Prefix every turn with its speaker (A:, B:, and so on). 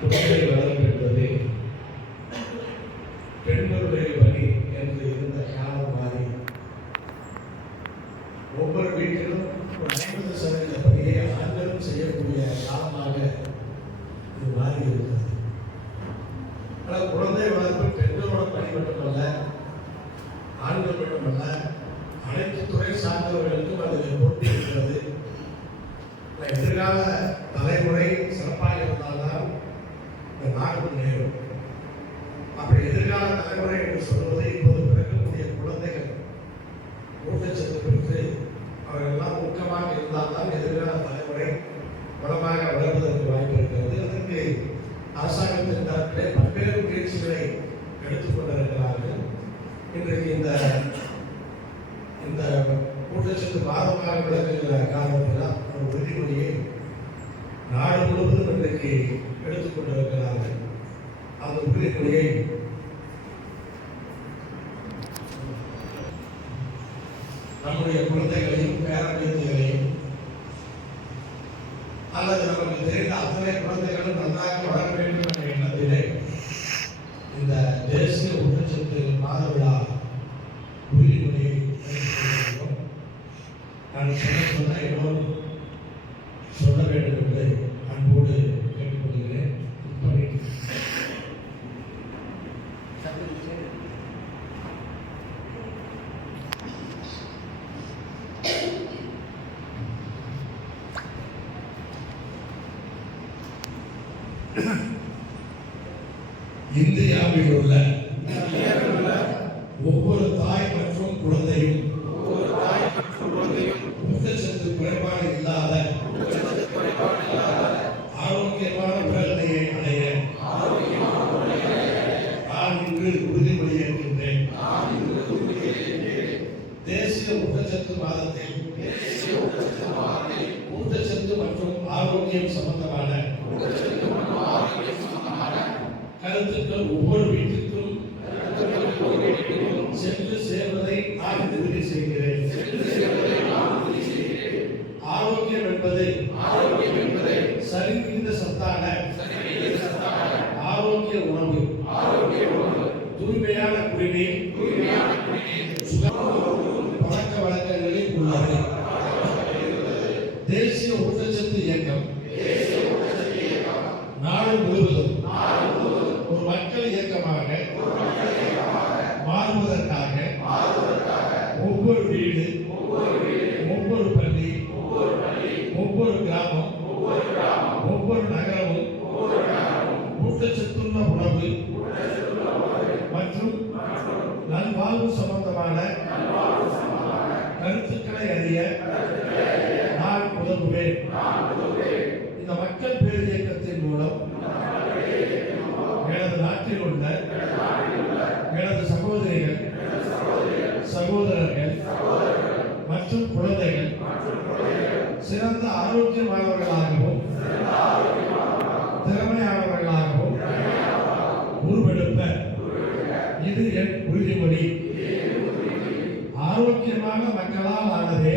A: குழந்தை வளம் என்பது பெண்களுடைய பணி என்று இருந்த காலம் மாறி. ஒவ்வொரு வீட்டிலும் ஒரு ஐம்பது சதவீத பணியை ஆண்களும் செய்யக்கூடிய காலமாக இது மாறி இருக்கிறது. ஆனால் குழந்தை வளர்ப்பு பெண்களோட பணி மட்டுமல்ல ஆண்கள் மட்டுமல்ல அனைத்து துறை சார்ந்தவர்களுக்கும் அது பொறுப்பு இருக்கிறது. எதிர்கால தலைமுறை சிறப்பாக இருந்தால்தான் இந்த நாடு முன்னேறும் அப்படி எதிர்கால தலைமுறை என்று சொல்வது இப்போது பிறக்கக்கூடிய குழந்தைகள் ஊட்டச்சத்து பெற்று அவர்கள் எல்லாம் ஊக்கமாக இருந்தால்தான் எதிர்கால தலைமுறை பலமாக வளர்வதற்கு வாய்ப்பு இருக்கிறது. அதற்கு அரசாங்கத்தின் தரப்பிலே பல்வேறு முயற்சிகளை எடுத்துக்கொண்டிருக்கிறார்கள் இன்றைக்கு இந்த இந்த ஊட்டச்சத்து வாதமாக விளங்குகிற காரணத்தினால் ஒரு உறுதிமொழியை நாடு முழுவதும் இன்றைக்கு எடுத்துக்கொண்டிருக்கிறார்கள் அந்த உறுதிமொழியை நம்முடைய குழந்தைகளையும் பேரம்பேத்திகளையும் அல்லது நமக்கு தெரிந்த அத்தனை குழந்தைகளும் நன்றாக வளர வேண்டும் என்ற எண்ணத்திலே இந்த தேசிய ஊட்டச்சத்து மாத விழா உறுதிமொழியை நான் சொல்ல சொன்ன சொல்ல வேண்டும் என்று அன்போடு இந்தியாவில் உள்ள ஒவ்வொரு தாய் மற்றும் குழந்தையும் ஊட்டச்சத்து குறைபாடு இல்லாத ஆரோக்கியமான உடல்நிலையை அடைய நான் இன்று உறுதிமொழி ஏற்கின்றேன் தேசிய ஊட்டச்சத்து மாதத்தில் ஊட்டச்சத்து மற்றும் ஆரோக்கியம் சம்பந்தமான கருத்துக்கள் ஒவ்வொரு வீட்டுக்கும் சென்று சேர்வதை நான் உறுதி செய்கிறேன். ஆரோக்கியம் என்பது சரிவிகித சத்தான ஆரோக்கிய உணவு. தூய்மையான குடிநீர். தேசிய ஊட்டச்சத்து இயக்கம். நாடு முழுவதும் ஒரு மக்கள் இயக்கமாக மாறுவதற்காக ஒவ்வொரு வீடு ஒவ்வொரு பள்ளி ஒவ்வொரு கிராமம் ஒவ்வொரு நகரமும் ஊட்டச்சத்துள்ள உணவு மற்றும் நல்வாழ்வு சம்பந்தமான கருத்துக்களை அறிய உதவுவேன் இந்த மக்கள் பேர் இயக்கத்தின் மூலம் எனது நாட்டில் உள்ள எனது சகோதரிகள் சகோதரர்கள் மற்றும் குழந்தைகள் சிறந்த ஆரோக்கியமானவர்களாகவும் திறமையானவர்களாகவும் உருவெடுப்ப இது என் உறுதிமொழி. ஆரோக்கியமான மக்களால் ஆனதே